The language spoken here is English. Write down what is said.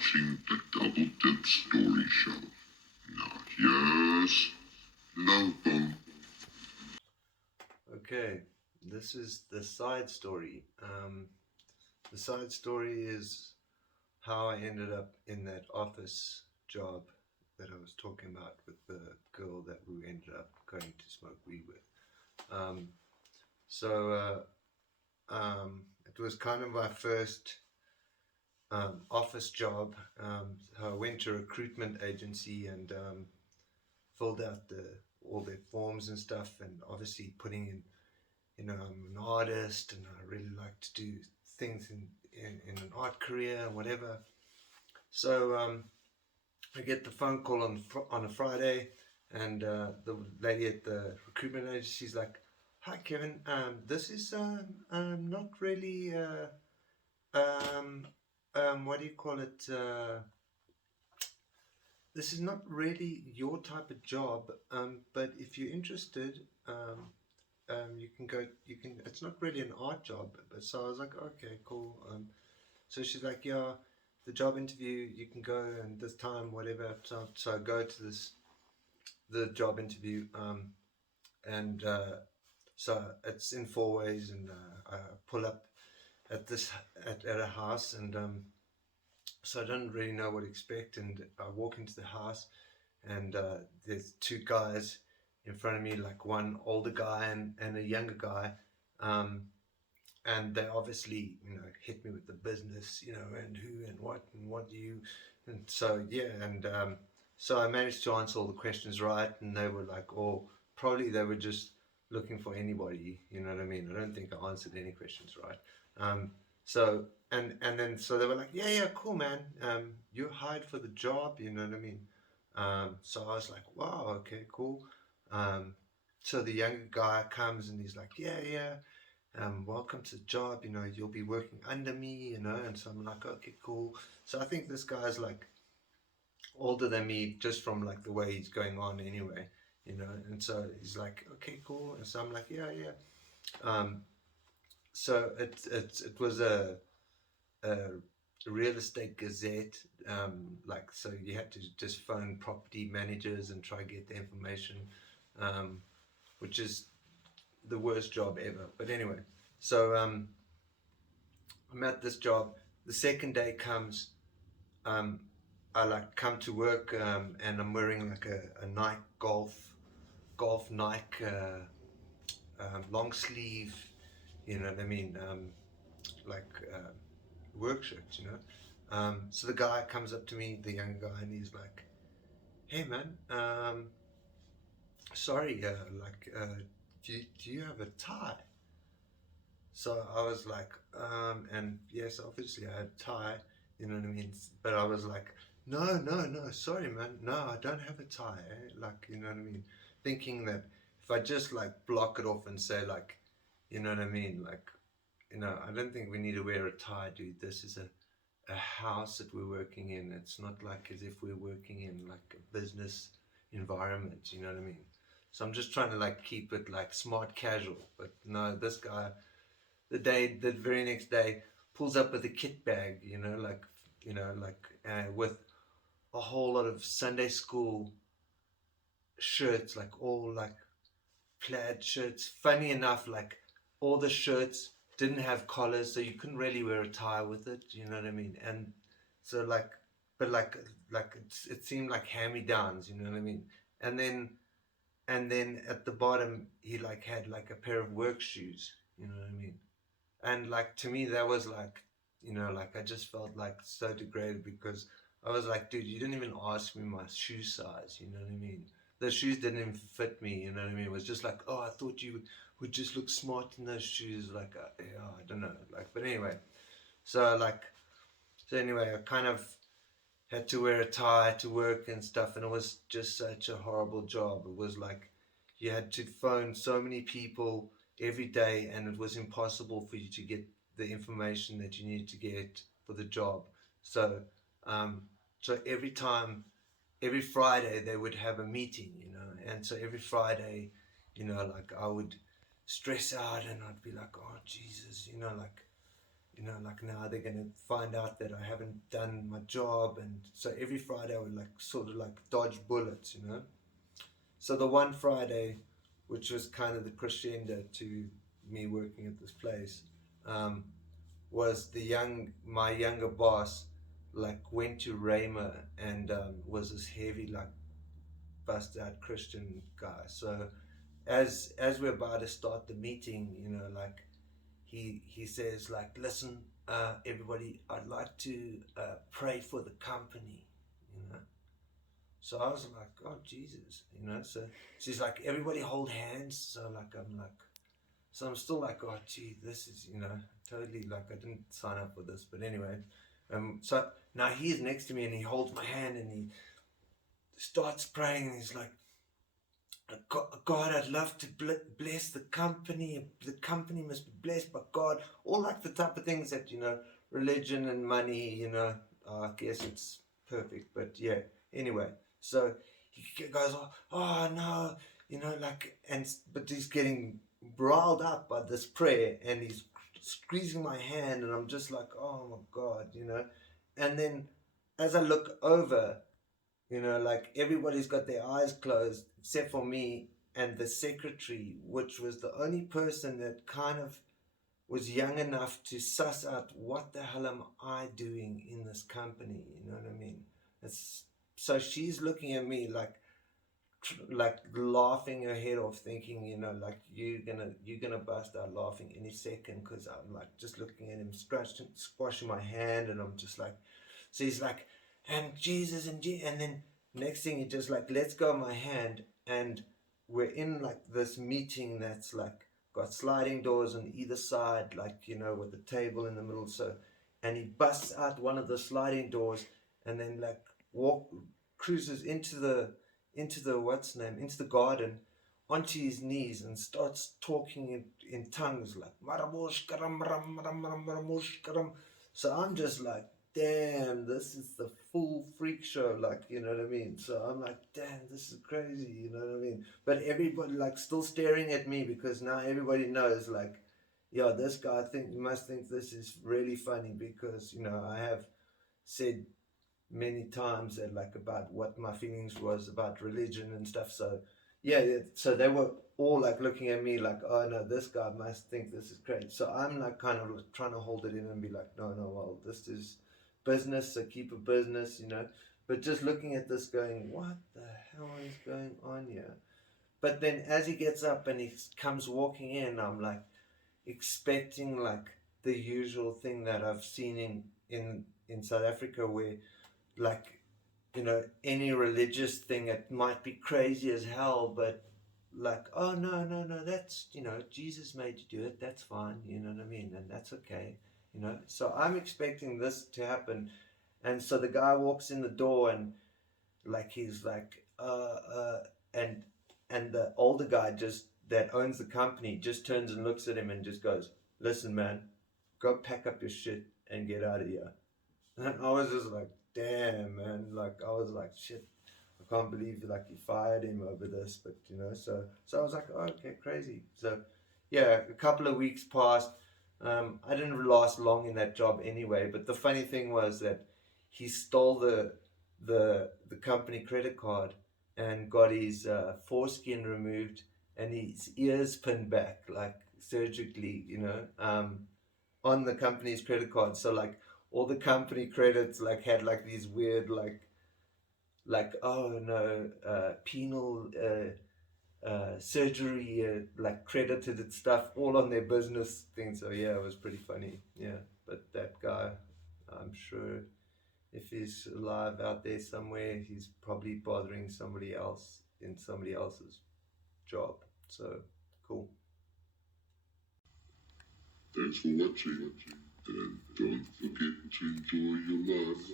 watching the Double Dip Story Show. Now here's love them. Okay, this is the side story. The side story is how I ended up in that office job that I was talking about with the girl that we ended up going to smoke weed with. Um, so it was kind of my first office job. I went to a recruitment agency and filled out all their forms and stuff, and obviously putting in, I'm an artist and I really like to do things in an art career and whatever. So I get the phone call on a Friday, and the lady at the recruitment agency is like, "Hi, Kevin. This is not really what do you call it? This is not really your type of job. But if you're interested, you can go. You can. It's not really an art job." But so I was like, "Okay, cool." So she's like, "Yeah, the job interview, you can go and this time, whatever." So I go to the job interview, and so it's in four ways, and I pull up at at a house, and so I don't really know what to expect, and I walk into the house, and there's two guys in front of me, like one older guy and a younger guy. Um, and they obviously hit me with the business, and who and what do you, and so yeah, and so I managed to answer all the questions right, and they were like, oh, probably they were just looking for anybody, you know what I mean. I don't think I answered any questions right. So and then so they were like, yeah, cool, man, you're hired for the job, you know what I mean. So I was like, wow, okay, cool. So the younger guy comes and he's like, yeah, welcome to the job, you'll be working under me, and so I'm like, okay, cool. So I think this guy's like older than me just from like the way he's going on anyway, and so he's like, okay, cool. And so I'm like, yeah. Um, so it was a real estate gazette, like, so you had to just phone property managers and try to get the information, um, which is the worst job ever. But anyway, so I'm at this job. The second day comes, um, I like come to work, and I'm wearing like a Nike golf Nike long sleeve, you know what I mean, like work shirts, So the guy comes up to me, the young guy, and he's like, "Hey man, sorry, do you have a tie?" So I was like, and yes, obviously I had a tie, you know what I mean? But I was like, no, sorry, man. No, I don't have a tie. Like, you know what I mean? Thinking that if I just like block it off and say, like, you know what I mean? Like, I don't think we need to wear a tie, dude. This is a house that we're working in. It's not like as if we're working in like a business environment, you know what I mean? So I'm just trying to like keep it like smart casual. But no, this guy, the very next day, pulls up with a kit bag, with a whole lot of Sunday school shirts, like all like plaid shirts. Funny enough, like all the shirts didn't have collars, so you couldn't really wear a tie with it, you know what I mean. And so like, but like it seemed like hand-me-downs, you know what I mean. And then and then at the bottom he like had like a pair of work shoes, you know what I mean. And like to me that was like, like I just felt like so degraded, because I was like, dude, you didn't even ask me my shoe size, you know what I mean. The shoes didn't even fit me, you know what I mean. It was just like, oh, I thought you would just look smart in those shoes, like yeah, I don't know, like. But anyway, so like, so anyway, I kind of had to wear a tie to work and stuff, and it was just such a horrible job. It was like you had to phone so many people every day, and it was impossible for you to get the information that you needed to get for the job. So, um, so every Friday they would have a meeting, and so every Friday, like I would stress out, and I'd be like, oh Jesus, like, like now they're gonna find out that I haven't done my job, and so every Friday I would like sort of like dodge bullets. So the one Friday, which was kind of the crescendo to me working at this place, um, was my younger boss like went to Raymer and was this heavy like bust out Christian guy. So as we're about to start the meeting, like he says like, listen, everybody, I'd like to pray for the company, you know. So I was like, oh Jesus. So she's like, everybody hold hands. So I'm still like, oh gee, this is totally like I didn't sign up for this, but anyway. So now he's next to me and he holds my hand and he starts praying and he's like, God, I'd love to bless the company. The company must be blessed by God. All like the type of things that, religion and money, I guess it's perfect. But yeah, anyway. So he goes, oh no, but he's getting riled up by this prayer and he's squeezing my hand and I'm just like, oh my God. And then as I look over, like everybody's got their eyes closed except for me and the secretary, which was the only person that kind of was young enough to suss out what the hell am I doing in this company. You know what I mean? So she's looking at me like laughing her head off, thinking, like you're gonna bust out laughing any second, because I'm like just looking at him, squashing my hand, and I'm just like, so he's like, and Jesus and then next thing he just like lets go of my hand, and we're in like this meeting that's like got sliding doors on either side, like with the table in the middle. So, and he busts out one of the sliding doors, and then like cruises into the garden, onto his knees, and starts talking in tongues like so I'm just like, damn, this is the full freak show, like, you know what I mean? So I'm like, damn, this is crazy, you know what I mean? But everybody like still staring at me, because now everybody knows like, yeah, this guy must think this is really funny, because I have said many times that like about what my feelings was about religion and stuff. So yeah, so they were all like looking at me like, oh no, this guy must think this is great. So I'm like kind of trying to hold it in and be like, no, well, this is business, so keep a business. But just looking at this going, what the hell is going on here? But then as he gets up and he comes walking in, I'm like expecting like the usual thing that I've seen in South Africa, where like any religious thing, it might be crazy as hell, but like, oh no, that's Jesus made you do it, that's fine, you know what I mean, and that's okay. So I'm expecting this to happen, and so the guy walks in the door and like he's like and the older guy just that owns the company just turns and looks at him and just goes, listen man, go pack up your shit and get out of here. And I was just like, damn, man. Like, I was like, shit, I can't believe like he fired him over this. But, so I was like, oh, okay, crazy. So, yeah, a couple of weeks passed. I didn't last long in that job anyway. But the funny thing was that he stole the company credit card and got his foreskin removed and his ears pinned back, like surgically, on the company's credit card. So like all the company credits like had like these weird like oh no, penal surgery like credited stuff all on their business thing. So yeah, it was pretty funny. Yeah, but that guy, I'm sure if he's alive out there somewhere, he's probably bothering somebody else in somebody else's job. So cool. Thanks for watching, and don't forget to enjoy your life.